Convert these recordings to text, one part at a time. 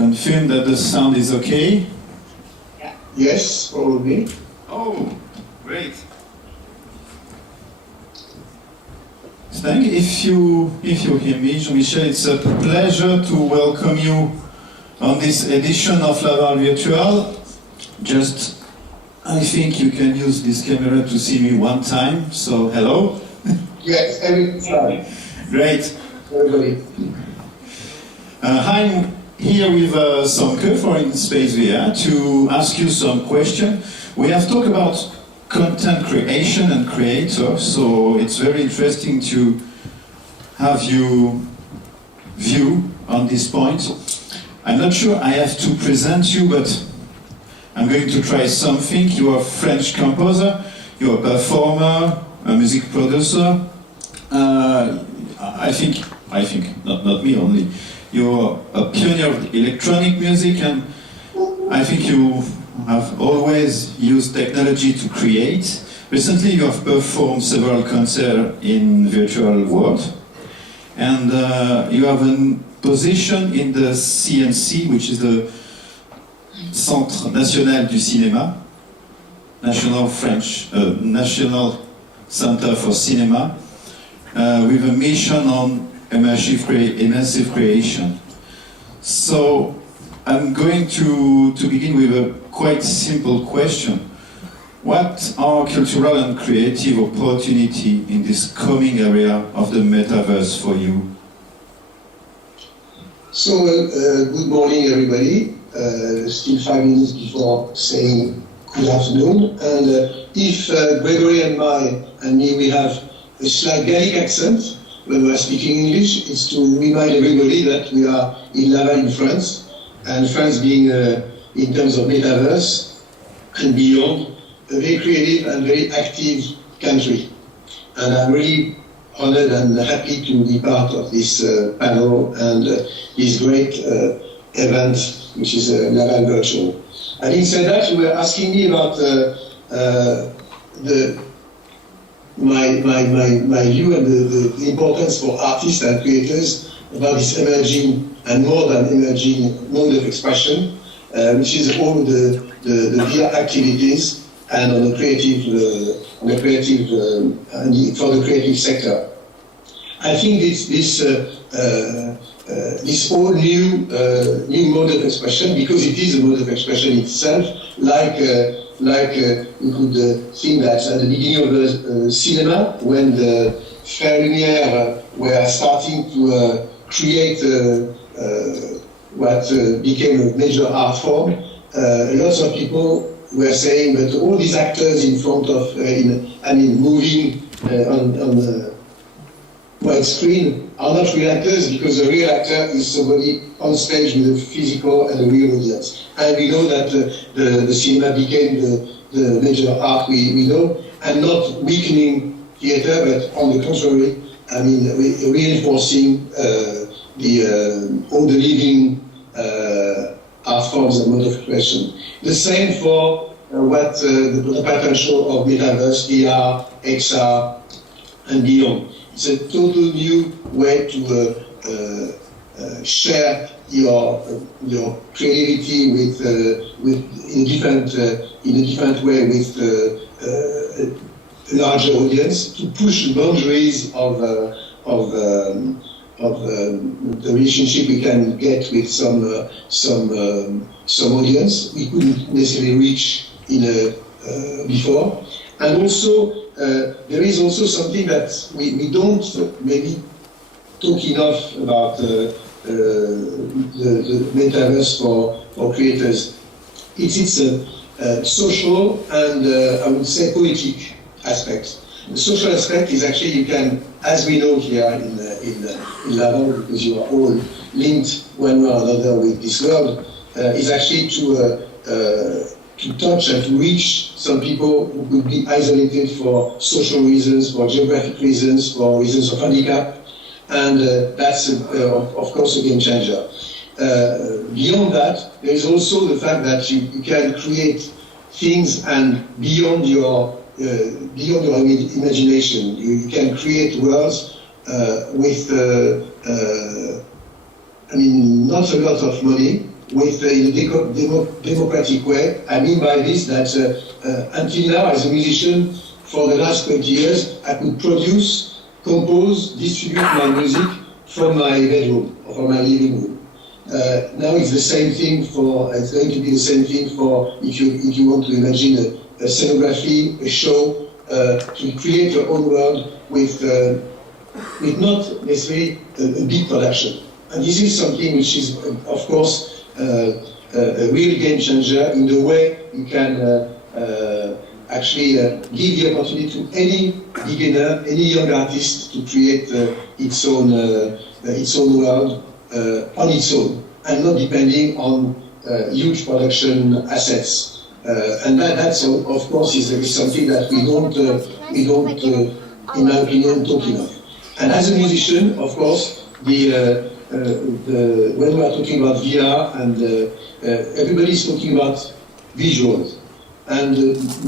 confirm that the sound is okay? Yeah. Yes, probably. Oh, great. Thank you. If you hear me, Jean-Michel, it's a pleasure to welcome you on this edition of Laval Virtual. Just, I think you can use this camera to see me one time, so hello. Yes, every time. Great. Everybody. I'm here with Sonke for Space VR to ask you some questions. We have talked about content creation and creator, so it's very interesting to have you view on this point. I'm not sure I have to present you, but I'm going to try something. You are a French composer, you're a performer, a music producer. I think, not me only, you're a pioneer of electronic music, and I think you have always used technology to create. Recently you have performed several concerts in virtual world, and you have a position in the CNC, which is the Centre National du Cinéma, National Center for Cinema, with a mission on immersive creation. So I'm going to begin with a quite simple question. What are cultural and creative opportunity in this coming area of the metaverse for you? So, good morning everybody. Still 5 minutes before saying good afternoon. And if Gregory and me, we have a slight Gallic accent when we are speaking English, it's to remind everybody that we are in Laval in France, and France being, in terms of metaverse and beyond, a very creative and very active country. And I'm really honored and happy to be part of this panel and this great event, which is Laval Virtual. Having said that, you were asking me about my view and the importance for artists and creators about this emerging and more than emerging mode of expression, which is all the VR activities and on the creative, for the creative sector. I think this whole new mode of expression, because it is a mode of expression itself, like we could think that at the beginning of the cinema, when the Frères Lumière were starting to create what became a major art form, lots of people were saying that all these actors in front of, moving on the white screen are not real actors, because the real actor is somebody on stage with a physical and a real audience. And we know that the cinema became the major art we know, and not weakening theater, but on the contrary, reinforcing all the living art forms and mode of expression. The same for what the potential of metaverse, VR, XR, and beyond. It's a total new way to share your creativity with in a different way with a larger audience, to push the boundaries of the relationship we can get with some audience we couldn't necessarily reach before. And also there is also something that we don't maybe talk enough about the metaverse for creators. It's a social and I would say poetic aspect. The social aspect is actually, you can, as we know here in Laval, because you are all linked one way or another with this world, is actually to touch and to reach some people who could be isolated for social reasons, for geographic reasons, for reasons of handicap, and that's of course a game changer. Beyond that, there is also the fact that you can create things and beyond your imagination. You can create worlds with, not a lot of money, with in a democratic way. I mean by this that until now, as a musician, for the last 20 years, I could produce, compose, distribute my music from my bedroom or from my living room. Now it's the same thing it's going to be the same thing for if you want to imagine a scenography, a show, to create your own world with not necessarily a big production. And this is something which is, of course, a real game changer in the way you can actually give the opportunity to any beginner, any young artist to create its own world on its own, and not depending on huge production assets. And that's of course is something that we don't in my opinion, talk enough. And as a musician, of course, when we are talking about VR and everybody is talking about visuals, and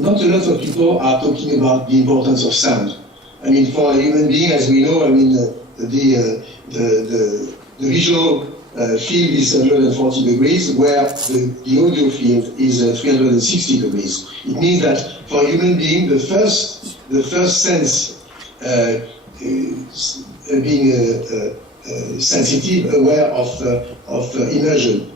not a lot of people are talking about the importance of sound. I mean, for a human being, as we know, I mean, the visual field is 140 degrees, where the audio field is 360 degrees. It means that for a human being, the first sense being sensitive, aware of immersion,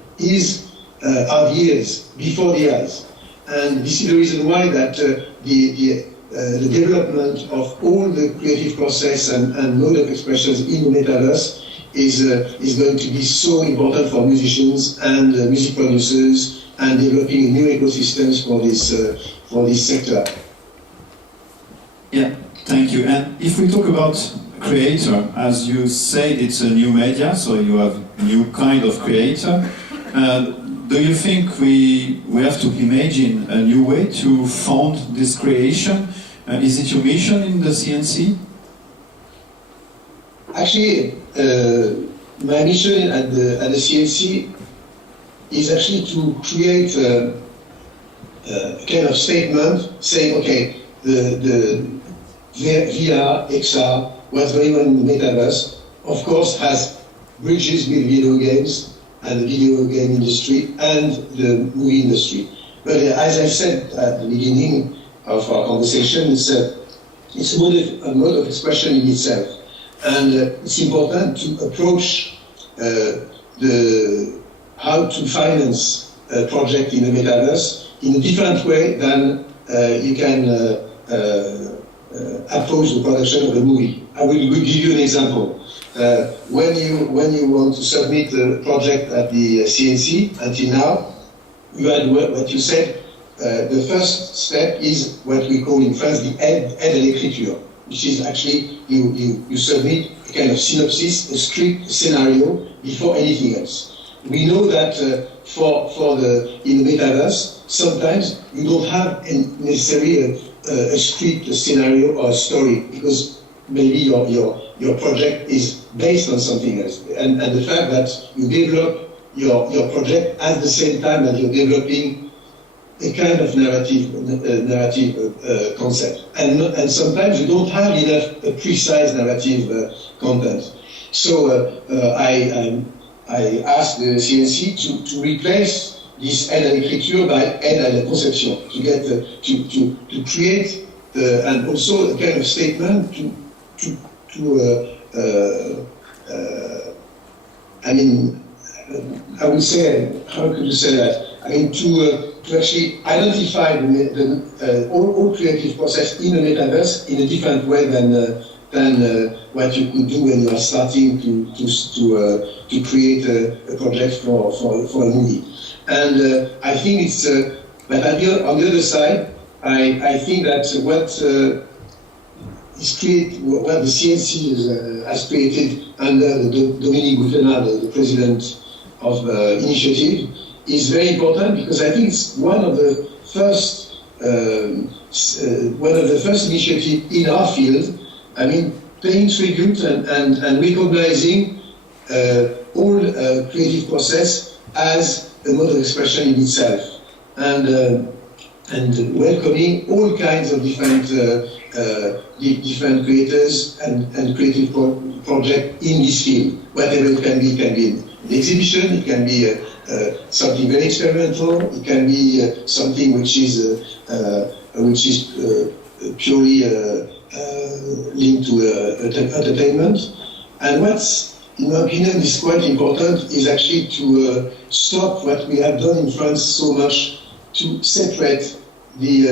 are the ears, before the eyes. And this is the reason why that the development of all the creative process and mode of expressions in the metaverse is going to be so important for musicians and music producers, and developing new ecosystems for this sector. Yeah, thank you. And if we talk about creator, as you said, it's a new media, so you have a new kind of creator. Do you think we have to imagine a new way to fund this creation? Is it your mission in the CNC? Actually, my mission at the CNC is actually to create a kind of statement saying, okay, the VR, XR, what's going on in the metaverse, of course, has bridges with video games and the video game industry and the movie industry. But as I said at the beginning of our conversation, it's a mode of expression in itself. And it's important to approach how to finance a project in the metaverse in a different way than you can approach the production of a movie. I will give you an example. When you want to submit a project at the CNC, until now, you had what you said. The first step is what we call in France the aide à l'écriture, which is actually you submit a kind of synopsis, a script, a scenario before anything else. We know that in the metaverse, sometimes you don't have necessarily a script, a scenario, or a story, because maybe your project is based on something else. And the fact that you develop your project at the same time that you're developing a kind of narrative concept. And sometimes you don't have enough precise narrative content. So I asked the CNC to replace this aide à l'écriture by aide à la conception, to get to create and also a kind of statement I mean, I would say, how could you say that? I mean, to actually identify all creative process in the metaverse in a different way than what you could do when you are starting to create a project for a movie. And I think it's, but on the other side, I think that what the CNC has created under Dominique Boutenat, the president of the initiative, is very important, because I think it's one of the first initiatives in our field. I mean, paying tribute and recognizing all creative process as a mode of expression in itself, and welcoming all kinds of different different creators and creative project in this field. Whatever it can be an exhibition, it can be something very experimental, it can be something which is purely linked to entertainment. And what's, in my opinion, is quite important is actually to stop what we have done in France so much, to separate the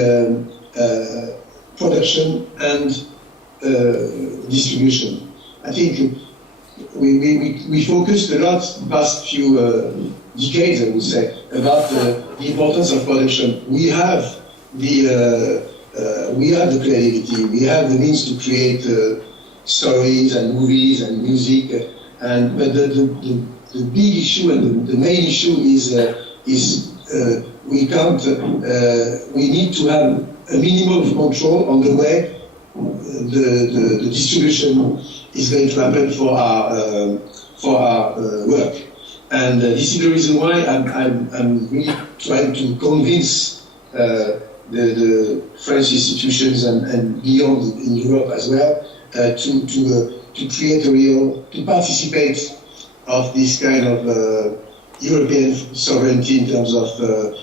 production and distribution. I think we focused a lot the past few decades, I would say, about the importance of production. We have the creativity, we have the means to create stories and movies and music, but the big issue and the main issue is we need to have a minimum of control on the way the distribution is going to happen for our work. And this is the reason why I'm really trying to convince the French institutions and beyond in Europe as well to create to participate of this kind of European sovereignty in terms of the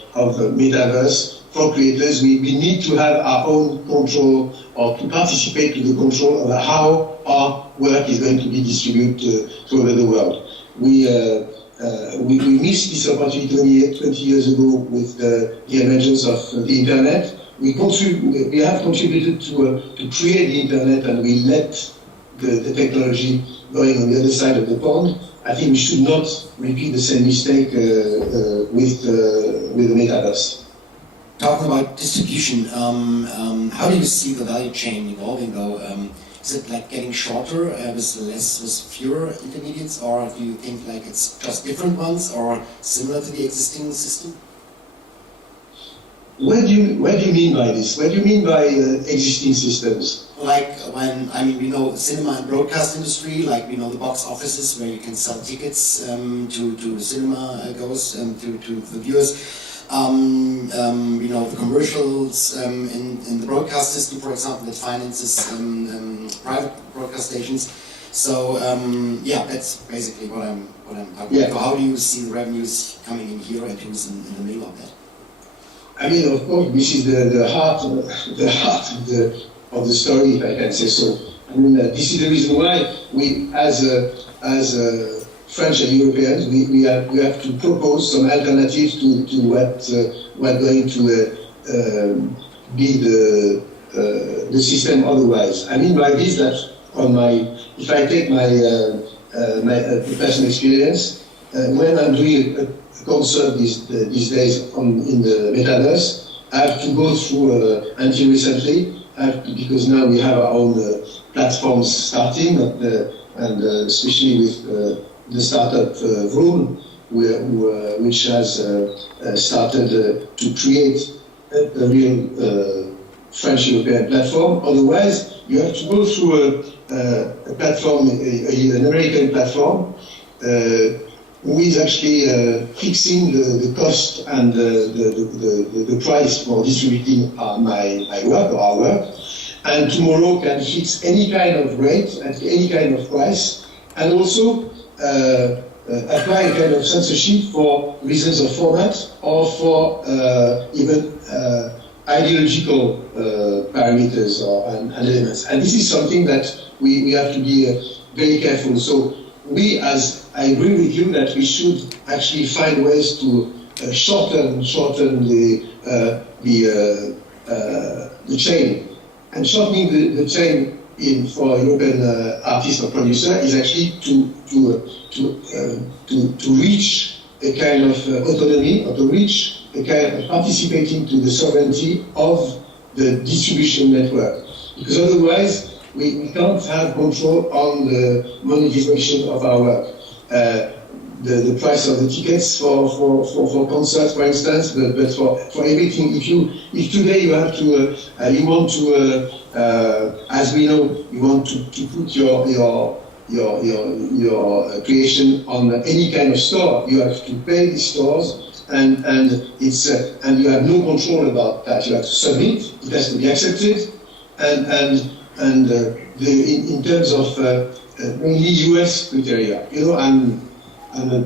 metaverse. For creators, we need to have our own control, or to participate to the control of how our work is going to be distributed all over the world. We missed this opportunity 20 years ago with the emergence of the internet. We have contributed to create the internet, and we let the technology going on the other side of the pond. I think we should not repeat the same mistake with the metaverse. Talking about distribution, how do you see the value chain evolving though? Is it like getting shorter with fewer intermediates, or do you think like it's just different ones or similar to the existing system? What do you mean by this? What do you mean by existing systems? Like we know cinema and broadcast industry, like we know the box offices where you can sell tickets to the cinema goers, to the viewers. We know the commercials in the broadcast system, for example, that finances private broadcast stations. So yeah, that's basically what I'm talking about. So how do you see the revenues coming in here, and who's in the middle of that? I mean, of course, this is the heart of the story, if I can say so. I mean, this is the reason why we, as French and Europeans, we have to propose some alternatives to what going to be the system otherwise. I mean by this that if I take my personal experience, when I'm doing a concert these days in the metaverse, I have to go through until recently, because now we have our own platforms starting, and especially with the startup Vroom, which has started to create a real French-European platform. Otherwise, you have to go through a platform, an American platform, who is actually fixing the cost and the price for distributing my work or our work, and tomorrow can fix any kind of rate at any kind of price, and also apply a kind of censorship for reasons of format or for even ideological parameters and elements. And this is something that we have to be very careful. So I agree with you that we should actually find ways to shorten the chain. And shortening the chain for European artist or producer is actually to reach a kind of autonomy, or to reach a kind of participating to the sovereignty of the distribution network. Because otherwise, we can't have control on the monetization of our work. The price of the tickets for concerts, for instance, but for everything. If today you have to, you want to, as we know, you want to put your creation on any kind of store, you have to pay the stores, and it's and you have no control about that. You have to submit, it has to be accepted, in terms of mainly US criteria. You know, I'm a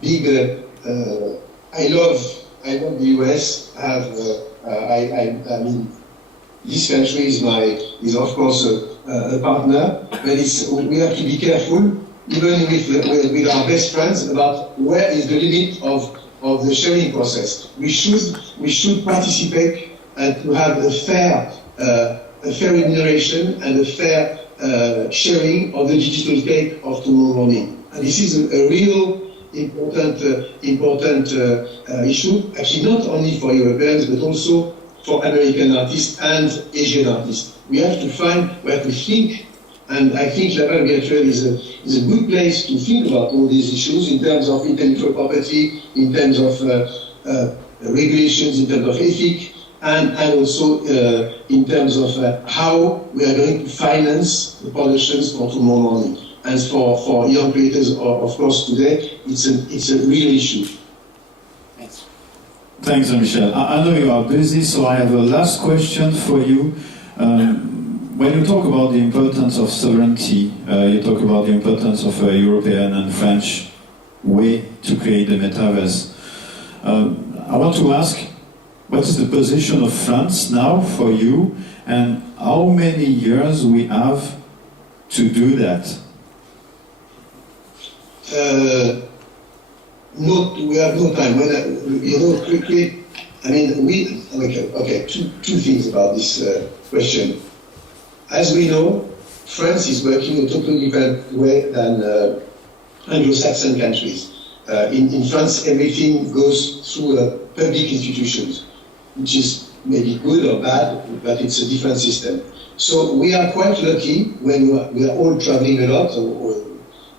big. I love the US. I mean, this country is of course a partner, but we have to be careful, even with our best friends, about where is the limit of the sharing process. We should participate and to have a fair remuneration and a fair sharing of the digital cake of tomorrow morning. And this is a real important issue, actually not only for Europeans but also for American artists and Asian artists. We have to think, and I think Laval Virtual is a good place to think about all these issues in terms of intellectual property, in terms of regulations, in terms of ethics, and also in terms of how we are going to finance the productions for tomorrow morning. And for young creators, of course, today, it's a real issue. Thanks. Thanks, Jean-Michel. I know you are busy, so I have a last question for you. When you talk about the importance of sovereignty, you talk about the importance of a European and French way to create the metaverse. I want to ask, what is the position of France now for you, and how many years we have to do that? We have no time. Quickly. I mean, two things about this question. As we know, France is working in a totally different way than Anglo-Saxon countries. In France, everything goes through public institutions, which is maybe good or bad, but it's a different system. So we are quite lucky when we are all traveling a lot. Or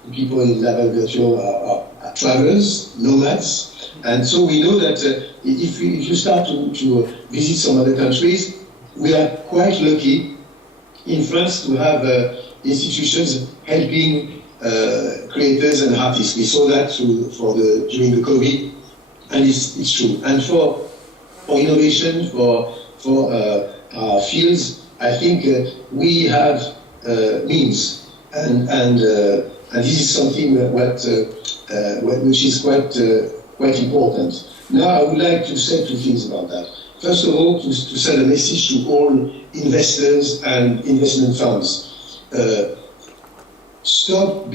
the people in Laval Virtual are travelers, nomads, and so we know that if you start to visit some other countries, we are quite lucky in France to have institutions helping creators and artists. We saw that during the COVID, and it's true. And for innovation, for our fields, I think we have means, and this is something which is quite important. Now, I would like to say two things about that. First of all, to send a message to all investors and investment funds. Stop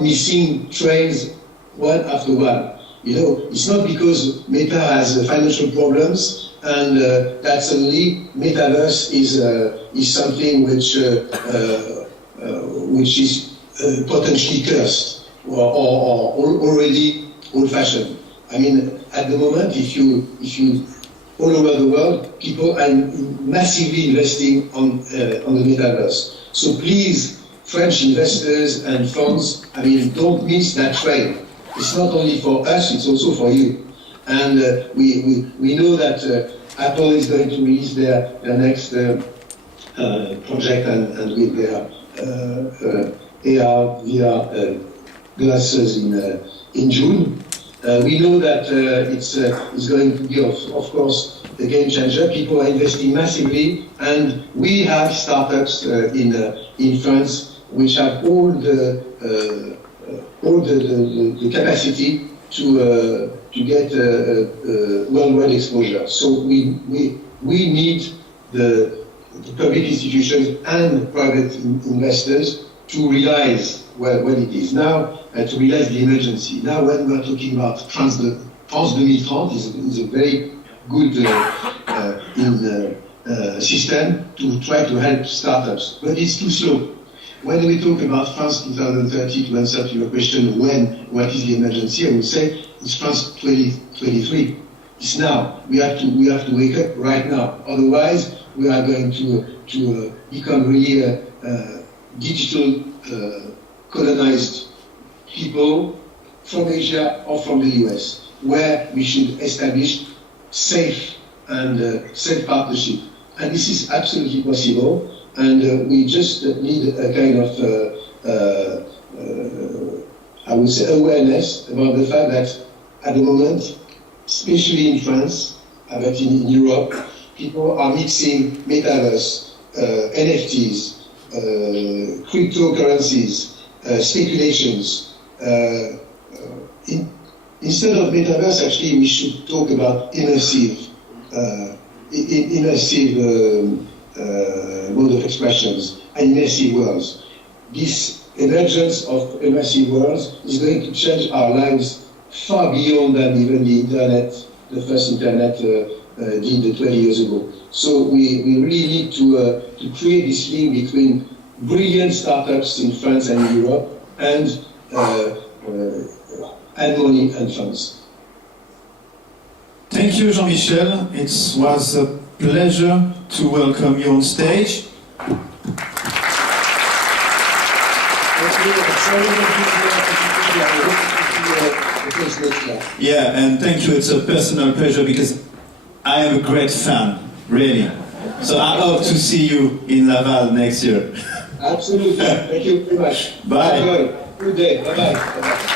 missing trades one after one. You know, it's not because Meta has financial problems and that suddenly Metaverse is something which is potentially cursed or already old-fashioned. I mean, at the moment, if you all over the world, people are massively investing on the Metaverse. So please, French investors and funds, I mean, don't miss that train. It's not only for us, it's also for you. And we know that Apple is going to release their next project and with their AR, VR glasses in June. We know that it's going to be, of course, a game changer. People are investing massively, and we have startups in France which have all the capacity to get worldwide exposure. So we need the public institutions and private investors to realize what it is now, to realize the emergency. Now, when we are talking about France 2030 is a very good system to try to help startups, but it's too slow. When we talk about France 2030, to answer to your question, what is the emergency, I would say it's France 2023. It's now. We have to wake up right now. Otherwise, we are going to become really digital colonized people from Asia or from the US, where we should establish safe partnership. And this is absolutely possible. And we just need a kind of, I would say, awareness about the fact that at the moment, especially in France, but in Europe, people are mixing metaverse NFTs, cryptocurrencies, speculations. Instead of metaverse, actually, we should talk about immersive mode of expressions and immersive worlds. This emergence of immersive worlds is going to change our lives far beyond than even the internet, the first internet did 20 years ago. So we really need to create this link between brilliant startups in France and in Europe and money and funds. Thank you, Jean-Michel. It was a pleasure to welcome you on stage. Yeah, and thank you. It's a personal pleasure because I am a great fan, really. So I hope to see you in Laval next year. Absolutely. Thank you very much. Bye. Good day. Bye-bye.